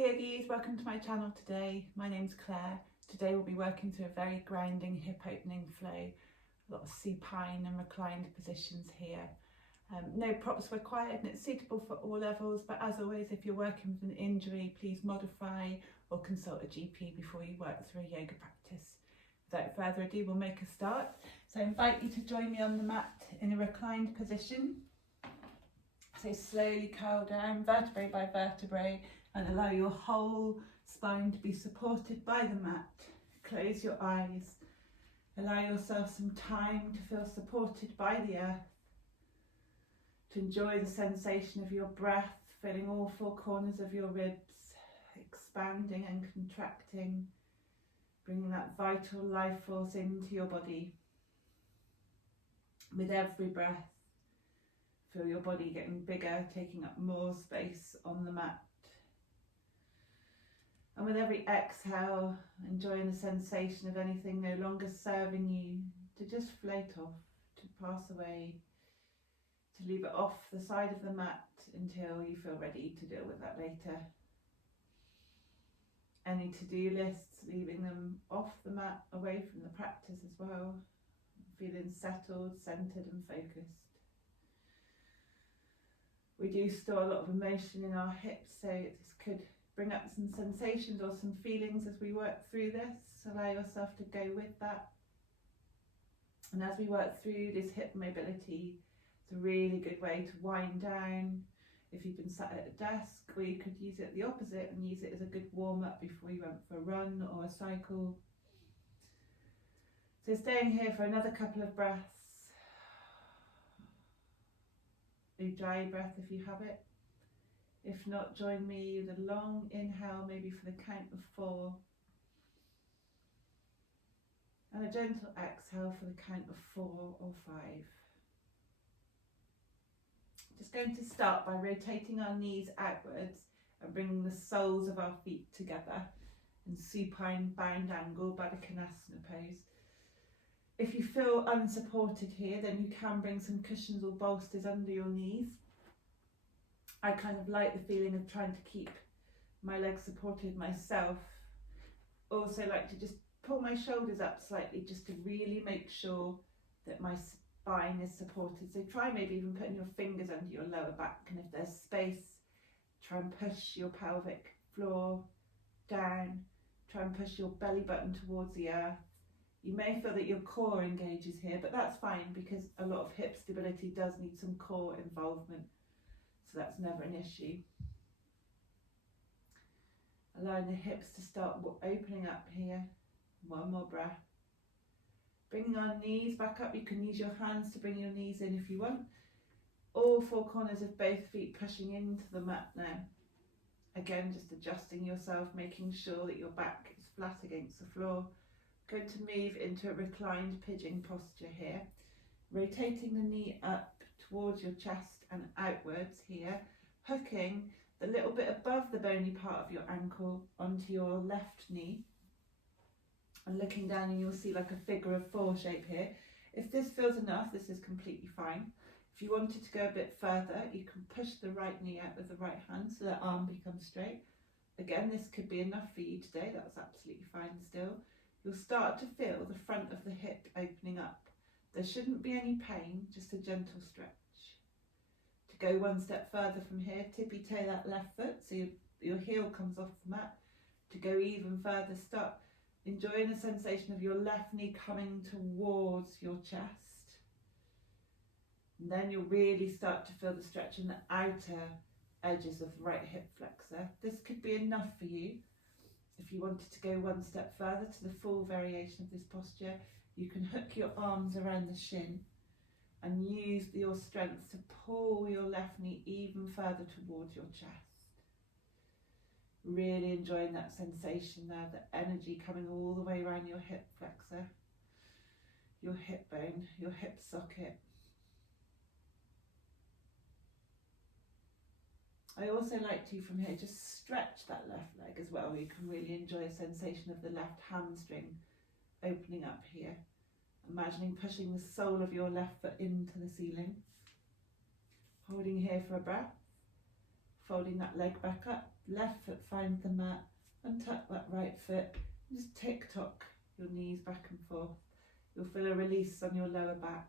yogis, welcome to my channel today. My name's Claire. Today we'll be working through a very grounding hip opening flow. A lot of supine and reclined positions here. No props required and it's suitable for all levels, but as always, if you're working with an injury, please modify or consult a GP before you work through a yoga practice. Without further ado, we'll make a start. So I invite you to join me on the mat in a reclined position. So slowly curl down vertebrae by vertebrae and allow your whole spine to be supported by the mat. Close your eyes. Allow yourself some time to feel supported by the earth, to enjoy the sensation of your breath, filling all four corners of your ribs, expanding and contracting, bringing that vital life force into your body. With every breath, feel your body getting bigger, taking up more space on the mat. And with every exhale, enjoying the sensation of anything no longer serving you to just float off, to pass away, to leave it off the side of the mat until you feel ready to deal with that later. Any to-do lists, leaving them off the mat, away from the practice as well, feeling settled, centered and focused. We do store a lot of emotion in our hips, so this could bring up some sensations or some feelings as we work through this. Allow yourself to go with that. And as we work through this hip mobility, it's a really good way to wind down. If you've been sat at a desk, or you could use it the opposite and use it as a good warm-up before you went for a run or a cycle. So staying here for another couple of breaths. A dry breath if you have it. If not, join me with a long inhale, maybe for the count of 4. And a gentle exhale for the count of 4 or 5. Just going to start by rotating our knees outwards and bringing the soles of our feet together in supine bound angle, Baddha Konasana pose. If you feel unsupported here, then you can bring some cushions or bolsters under your knees. I kind of like the feeling of trying to keep my legs supported myself. Also like to just pull my shoulders up slightly just to really make sure that my spine is supported. So try maybe even putting your fingers under your lower back, and if there's space, try and push your pelvic floor down. Try and push your belly button towards the earth. You may feel that your core engages here, but that's fine because a lot of hip stability does need some core involvement. So that's never an issue. Allowing the hips to start opening up here. One more breath. Bringing our knees back up. You can use your hands to bring your knees in if you want. All four corners of both feet pushing into the mat now. Again, just adjusting yourself, making sure that your back is flat against the floor. Going to move into a reclined pigeon posture here. Rotating the knee up towards your chest and outwards here, hooking the little bit above the bony part of your ankle onto your left knee, and looking down and you'll see like a figure of 4 shape here. If this feels enough, this is completely fine. If you wanted to go a bit further, you can push the right knee out with the right hand so that arm becomes straight. Again, this could be enough for you today, that's absolutely fine still. You'll start to feel the front of the hip opening up. There shouldn't be any pain, just a gentle stretch. To go one step further from here, tippy toe that left foot so your heel comes off the mat. To go even further, start enjoying the sensation of your left knee coming towards your chest. And then you'll really start to feel the stretch in the outer edges of the right hip flexor. This could be enough for you. If you wanted to go one step further to the full variation of this posture, you can hook your arms around the shin and use your strength to pull your left knee even further towards your chest. Really enjoying that sensation now, the energy coming all the way around your hip flexor, your hip bone, your hip socket. I also like to, from here, just stretch that left leg as well. You can really enjoy a sensation of the left hamstring opening up here. Imagining pushing the sole of your left foot into the ceiling. Holding here for a breath. folding that leg back up, left foot finds the mat, untuck that right foot, and just tick-tock your knees back and forth. You'll feel a release on your lower back.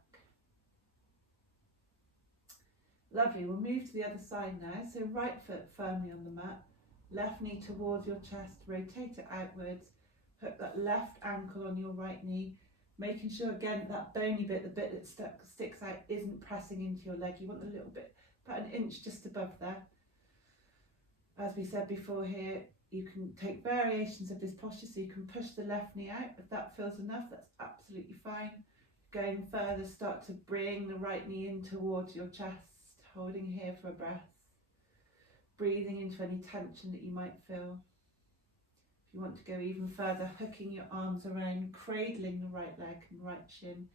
Lovely, we'll move to the other side now. So right foot firmly on the mat, left knee towards your chest, rotate it outwards, hook that left ankle on your right knee, making sure again that bony bit, the bit that sticks out, isn't pressing into your leg. You want a little bit, about an inch just above there. As we said before here, you can take variations of this posture, so you can push the left knee out. If that feels enough, that's absolutely fine. Going further, start to bring the right knee in towards your chest, holding here for a breath, breathing into any tension that you might feel. If you want to go even further, hooking your arms around, cradling the right leg and right shin,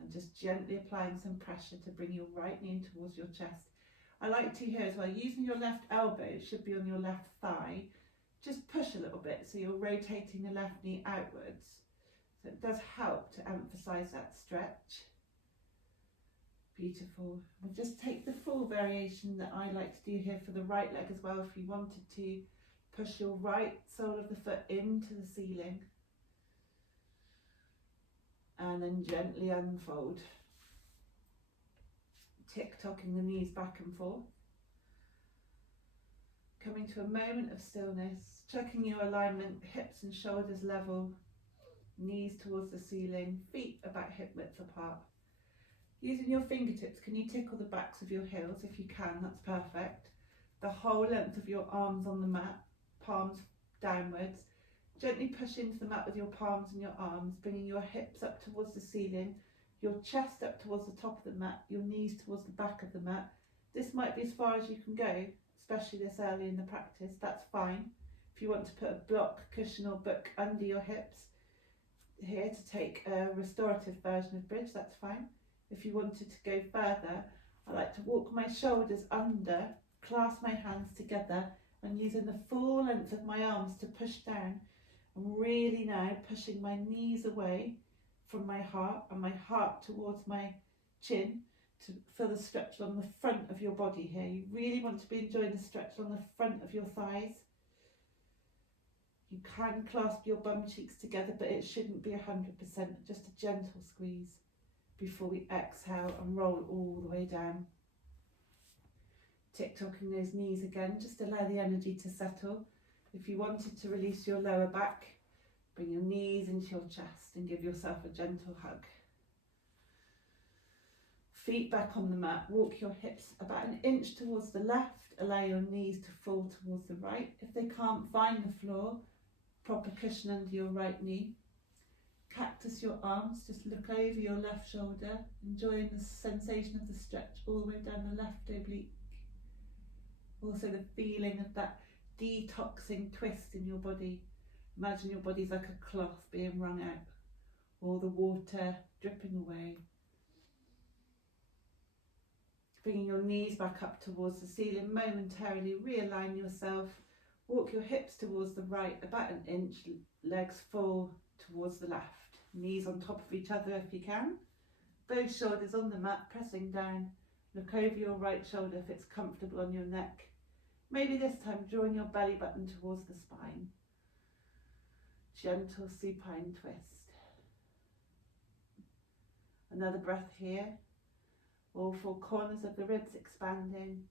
and just gently applying some pressure to bring your right knee in towards your chest. I like to here as well, using your left elbow, it should be on your left thigh, just push a little bit so you're rotating the left knee outwards. So it does help to emphasise that stretch. Beautiful. We'll just take the full variation that I like to do here for the right leg as well. If you wanted to, push your right sole of the foot into the ceiling and then gently unfold, tick-tocking the knees back and forth. Coming to a moment of stillness, checking your alignment, hips and shoulders level, knees towards the ceiling, feet about hip width apart. Using your fingertips, can you tickle the backs of your heels? If you can, that's perfect. The whole length of your arms on the mat, palms downwards. Gently push into the mat with your palms and your arms, bringing your hips up towards the ceiling, your chest up towards the top of the mat, your knees towards the back of the mat. This might be as far as you can go, especially this early in the practice. That's fine. If you want to put a block, cushion or book under your hips here to take a restorative version of bridge, that's fine. If you wanted to go further, I like to walk my shoulders under, clasp my hands together, and using the full length of my arms to push down. I'm really now pushing my knees away from my heart and my heart towards my chin to feel the stretch on the front of your body here. You really want to be enjoying the stretch on the front of your thighs. You can clasp your bum cheeks together, but it shouldn't be 100%, just a gentle squeeze before we exhale and roll all the way down. Tick-tocking those knees again, just allow the energy to settle. If you wanted to release your lower back, bring your knees into your chest and give yourself a gentle hug. Feet back on the mat, walk your hips about an inch towards the left, allow your knees to fall towards the right. If they can't find the floor, proper cushion under your right knee. Cactus your arms, just look over your left shoulder, enjoying the sensation of the stretch all the way down the left oblique. Also the feeling of that detoxing twist in your body. Imagine your body's like a cloth being wrung out, all the water dripping away. Bringing your knees back up towards the ceiling, momentarily realign yourself. Walk your hips towards the right, about an inch, legs full towards the left. Knees on top of each other if you can. Both shoulders on the mat, pressing down. Look over your right shoulder if it's comfortable on your neck. Maybe this time drawing your belly button towards the spine. Gentle supine twist. Another breath here. All four corners of the ribs expanding.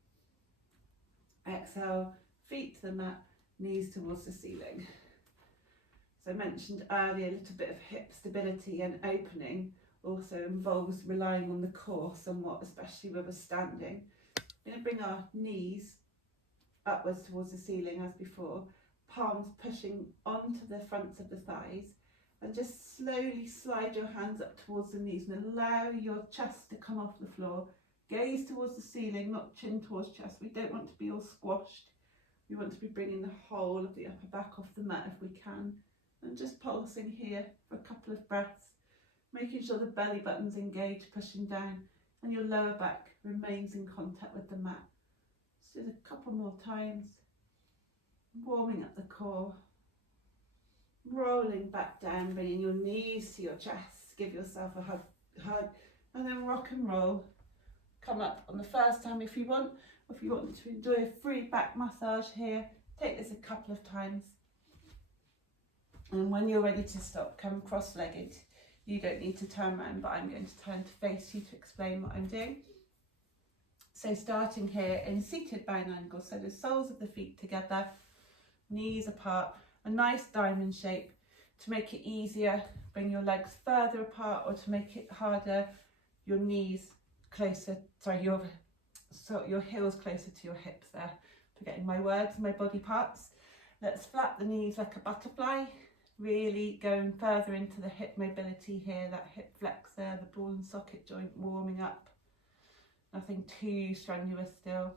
Exhale, feet to the mat, knees towards the ceiling. As I mentioned earlier, a little bit of hip stability and opening also involves relying on the core somewhat, especially when we're standing. We're going to bring our knees upwards towards the ceiling as before, palms pushing onto the fronts of the thighs, and just slowly slide your hands up towards the knees and allow your chest to come off the floor. Gaze towards the ceiling, not chin towards chest. We don't want to be all squashed. We want to be bringing the whole of the upper back off the mat if we can. And just pulsing here for a couple of breaths, making sure the belly button's engaged, pushing down, and your lower back remains in contact with the mat. Just do a couple more times, warming up the core, rolling back down, bringing your knees to your chest, give yourself a hug, and then rock and roll. Come up on the first time if you want, If you want to enjoy a free back massage here, take this a couple of times. And when you're ready to stop, come cross-legged. You don't need to turn around, but I'm going to turn to face you to explain what I'm doing. So starting here in seated bound angle, so the soles of the feet together, knees apart, a nice diamond shape. To make it easier, bring your legs further apart, or to make it harder, your knees closer, your heels closer to your hips there. Forgetting my words, my body parts. Let's flap the knees like a butterfly, really going further into the hip mobility here, that hip flex there, the ball and socket joint warming up. Nothing too strenuous still.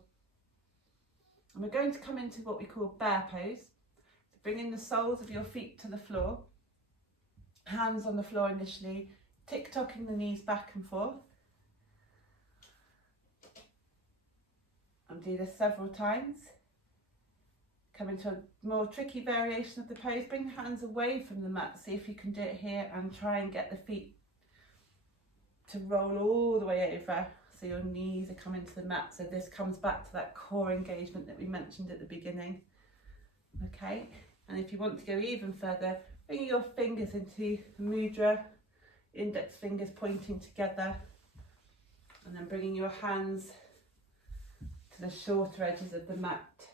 And we're going to come into what we call bear pose. So bringing the soles of your feet to the floor, hands on the floor initially, tick-tocking the knees back and forth. And do this several times. Come into a more tricky variation of the pose. Bring the hands away from the mat. See if you can do it here and try and get the feet to roll all the way over. So your knees are coming to the mat. So this comes back to that core engagement that we mentioned at the beginning. Okay, and if you want to go even further, bring your fingers into the mudra, index fingers pointing together, and then bringing your hands to the shorter edges of the mat.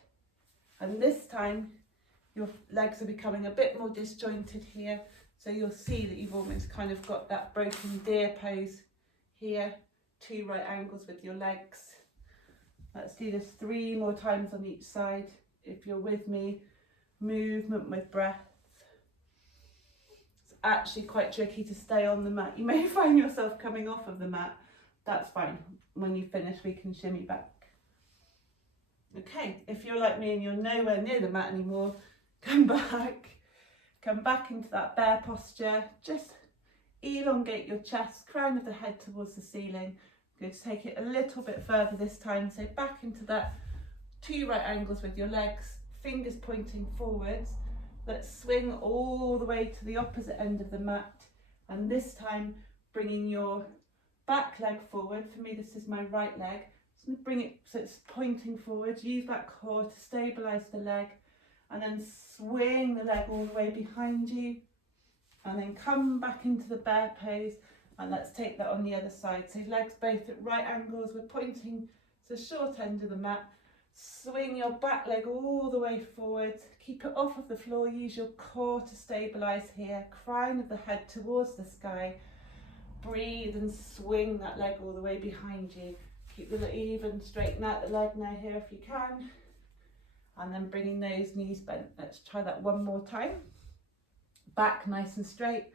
And this time your legs are becoming a bit more disjointed here, so you'll see that you've almost kind of got that broken deer pose here, 2 right angles with your legs. Let's do this 3 more times on each side. If you're with me, movement with breath. It's actually quite tricky to stay on the mat. You may find yourself coming off of the mat. That's fine. When you finish, we can shimmy back. Okay, if you're like me and you're nowhere near the mat anymore, come back into that bear posture. Just elongate your chest, crown of the head towards the ceiling. Good to take it a little bit further this time. So back into that 2 right angles with your legs, fingers pointing forwards. Let's swing all the way to the opposite end of the mat. And this time, bringing your back leg forward. For me, this is my right leg. So bring it so it's pointing forward. Use that core to stabilise the leg. And then swing the leg all the way behind you. And then come back into the bear pose. And let's take that on the other side. So legs both at right angles. We're pointing to the short end of the mat. Swing your back leg all the way forward. Keep it off of the floor. Use your core to stabilise here. Crown of the head towards the sky. Breathe and swing that leg all the way behind you. Keep the even, straighten out the leg now here if you can. And then bringing those knees bent. Let's try that one more time. Back nice and straight.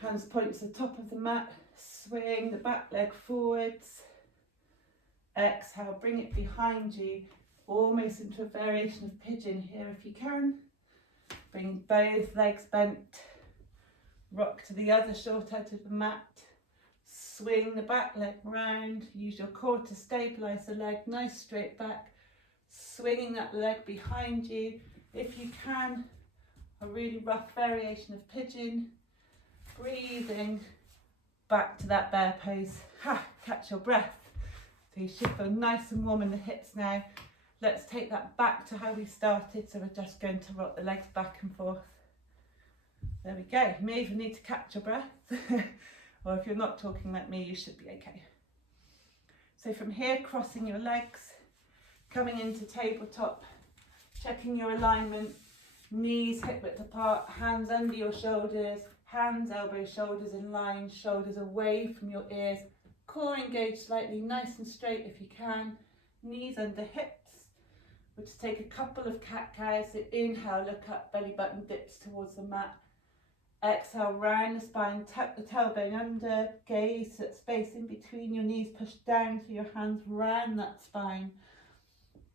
Hands point to the top of the mat. Swing the back leg forwards. Exhale, bring it behind you, almost into a variation of pigeon here if you can. Bring both legs bent. Rock to the other short edge of the mat. Swing the back leg round. Use your core to stabilise the leg, nice straight back. Swinging that leg behind you. If you can, a really rough variation of pigeon. Breathing back to that bear pose. Catch your breath. So you should feel nice and warm in the hips now. Let's take that back to how we started. So we're just going to rock the legs back and forth. There we go. You may even need to catch your breath. Or if you're not talking like me, you should be okay. So from here, crossing your legs, coming into tabletop, checking your alignment, knees hip width apart, hands under your shoulders, hands, elbows, shoulders in line, shoulders away from your ears. Core engaged slightly, nice and straight if you can. Knees under hips. We'll just take a couple of cat-cows. So inhale, look up, belly button dips towards the mat. Exhale, round the spine, tuck the tailbone under, gaze at space in between your knees, push down through your hands, round that spine.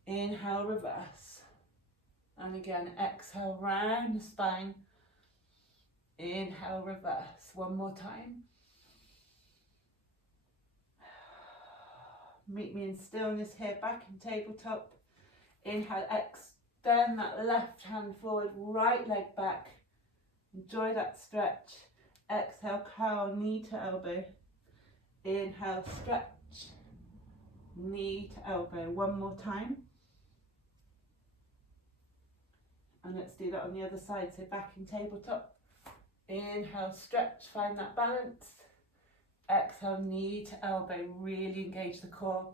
Inhale, reverse. And again, exhale, round the spine. Inhale, reverse. One more time. Meet me in stillness here, back in tabletop. Inhale, extend that left hand forward, right leg back. Enjoy that stretch. Exhale, curl knee to elbow. Inhale, stretch. knee to elbow. One more time. And let's do that on the other side. So back in tabletop. Inhale, stretch, find that balance. Exhale, knee to elbow, really engage the core.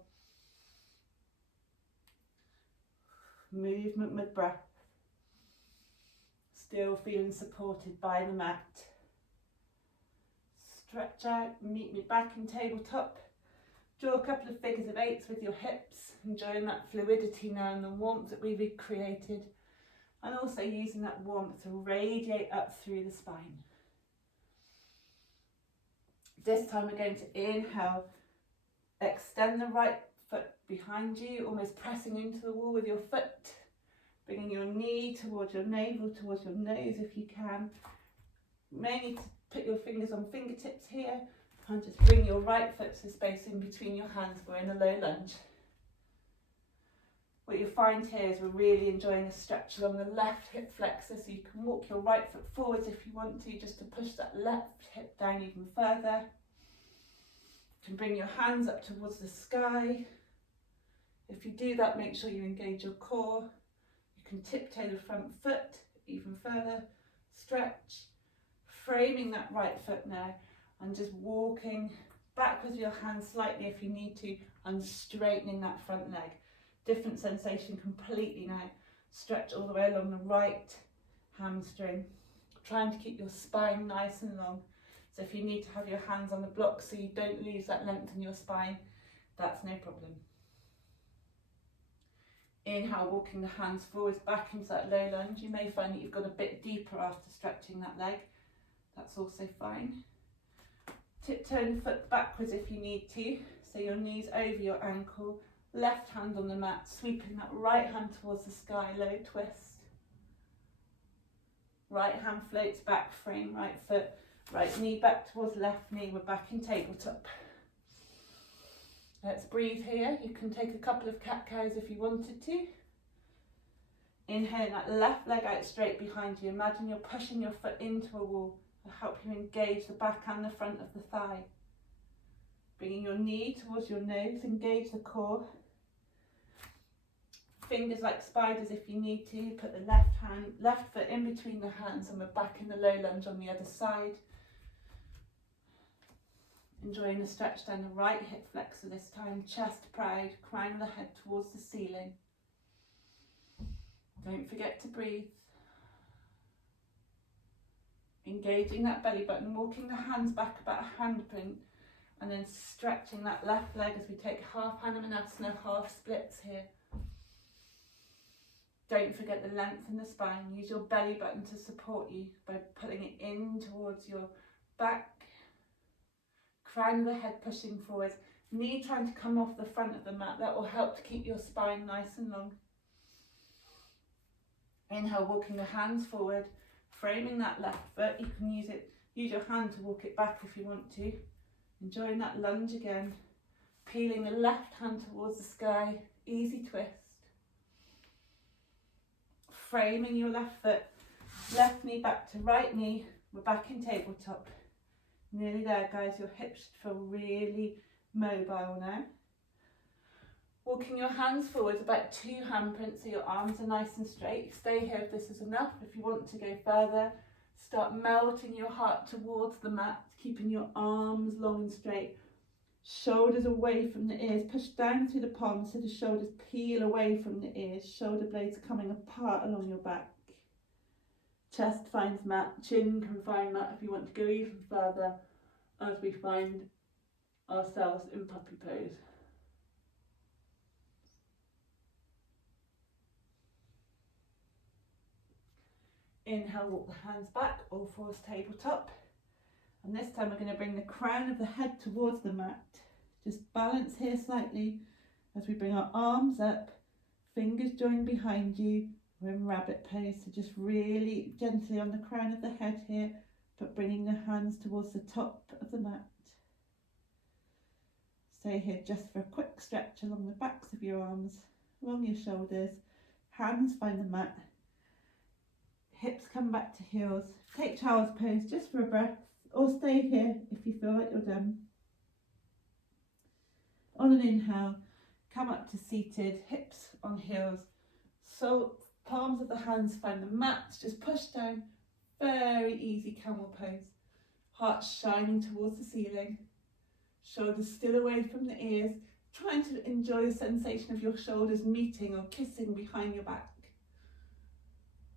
Movement with breath. Still feeling supported by the mat. Stretch out, meet me back in tabletop. Draw a couple of figures of eights with your hips, enjoying that fluidity now and the warmth that we've created. And also using that warmth to radiate up through the spine. This time we're going to inhale, extend the right foot behind you, almost pressing into the wall with your foot, bringing your knee towards your navel, towards your nose if you can. You may need to put your fingers on fingertips here, and just bring your right foot to space in between your hands. We're in a low lunge. What you'll find here is we're really enjoying a stretch along the left hip flexor, so you can walk your right foot forwards if you want to, just to push that left hip down even further. You can bring your hands up towards the sky. If you do that, make sure you engage your core. You can tiptoe the front foot even further, stretch, framing that right foot now, and just walking back with your hands slightly if you need to, and straightening that front leg. Different sensation completely now. Stretch all the way along the right hamstring. Trying to keep your spine nice and long. So if you need to have your hands on the block so you don't lose that length in your spine, that's no problem. Inhale, walking the hands forwards back into that low lunge. You may find that you've got a bit deeper after stretching that leg. That's also fine. Tiptoe the foot backwards if you need to. So your knees over your ankle. Left hand on the mat, sweeping that right hand towards the sky, low twist. Right hand floats back, frame right foot, right knee back towards left knee. We're back in tabletop. Let's breathe here. You can take a couple of cat cows if you wanted to. Inhale that left leg out straight behind you. Imagine you're pushing your foot into a wall to help you engage the back and the front of the thigh. Bringing your knee towards your nose, engage the core. Fingers like spiders if you need to. Put the left foot in between the hands, and we're back in the low lunge on the other side. Enjoying the stretch down the right hip flexor this time. Chest proud, crown of the head towards the ceiling. Don't forget to breathe. Engaging that belly button, walking the hands back about a hand print, and then stretching that left leg as we take half Hanumanasana, half splits here. Don't forget the length in the spine. Use your belly button to support you by pulling it in towards your back. Crown of the head pushing forwards. Knee trying to come off the front of the mat. That will help to keep your spine nice and long. Inhale, walking the hands forward, framing that left foot. You can use your hand to walk it back if you want to. Enjoying that lunge again. Peeling the left hand towards the sky. Easy twist. Framing your left foot, left knee back to right knee. We're back in tabletop. Nearly there, guys. Your hips should feel really mobile now. Walking your hands forwards about 2 handprints so your arms are nice and straight. Stay here if this is enough. If you want to go further, start melting your heart towards the mat, keeping your arms long and straight. Shoulders away from the ears, push down through the palms so the shoulders peel away from the ears, shoulder blades coming apart along your back. Chest finds mat, chin can find mat if you want to go even further as we find ourselves in puppy pose. Inhale, walk the hands back, all fours tabletop. And this time we're going to bring the crown of the head towards the mat. Just balance here slightly as we bring our arms up, fingers joined behind you. We're in rabbit pose, so just really gently on the crown of the head here, but bringing the hands towards the top of the mat. Stay here just for a quick stretch along the backs of your arms, along your shoulders. Hands find the mat. Hips come back to heels. Take child's pose just for a breath, or stay here if you feel like you're done. On an inhale, Come up to seated, hips on heels. So palms of the hands find the mat, just push down. Very easy camel pose. Heart shining towards the ceiling. Shoulders still away from the ears. Trying to enjoy the sensation of your shoulders meeting or kissing behind your back.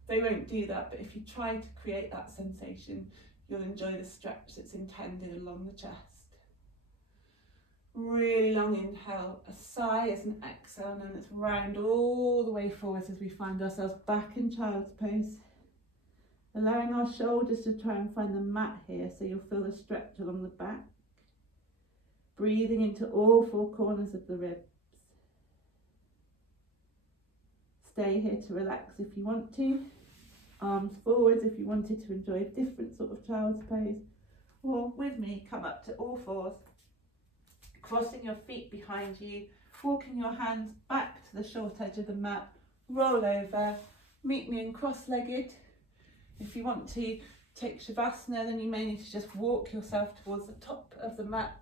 They won't do that, but if you try to create that sensation, you'll enjoy the stretch that's intended along the chest. Really long inhale, a sigh as an exhale, and let's round all the way forwards as we find ourselves back in child's pose. Allowing our shoulders to try and find the mat here, so you'll feel the stretch along the back. Breathing into all four corners of the ribs. Stay here to relax if you want to. Arms forwards if you wanted to enjoy a different sort of child's pose. Or with me, come up to all fours. Crossing your feet behind you. Walking your hands back to the short edge of the mat. Roll over. Meet me in cross-legged. If you want to take Shavasana, then you may need to just walk yourself towards the top of the mat.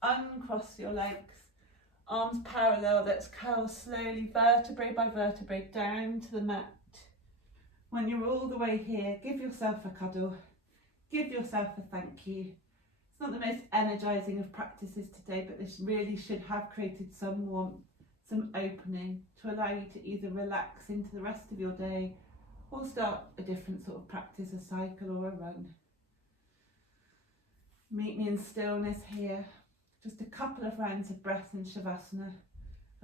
Uncross your legs, arms parallel, let's curl slowly, vertebrae by vertebrae, down to the mat. When you're all the way here, give yourself a cuddle, give yourself a thank you. It's not the most energising of practices today, but this really should have created some warmth, some opening to allow you to either relax into the rest of your day or start a different sort of practice, a cycle or a run. Meet me in stillness here. Just a couple of rounds of breath in Shavasana,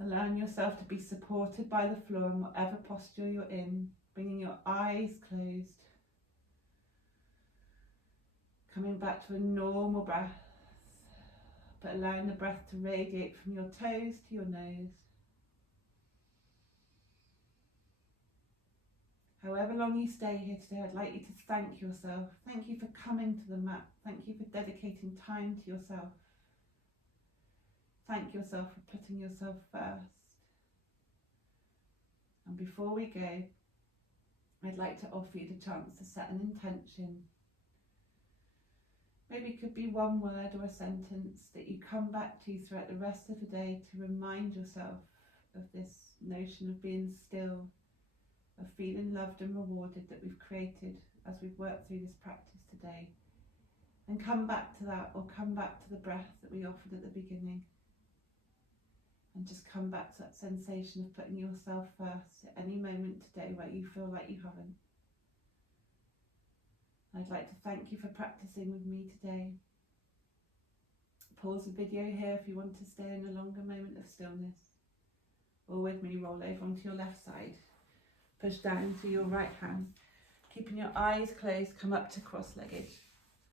allowing yourself to be supported by the floor in whatever posture you're in, bringing your eyes closed. Coming back to a normal breath, but allowing the breath to radiate from your toes to your nose. However long you stay here today, I'd like you to thank yourself. Thank you for coming to the mat. Thank you for dedicating time to yourself. Thank yourself for putting yourself first. And before we go, I'd like to offer you the chance to set an intention. Maybe it could be one word or a sentence that you come back to throughout the rest of the day to remind yourself of this notion of being still, of feeling loved and rewarded that we've created as we've worked through this practice today. And come back to that, or come back to the breath that we offered at the beginning. And just come back to that sensation of putting yourself first at any moment today where you feel like you haven't. I'd like to thank you for practicing with me today. Pause the video here if you want to stay in a longer moment of stillness. Or with me, roll over onto your left side. Push down to your right hand. Keeping your eyes closed, come up to cross-legged.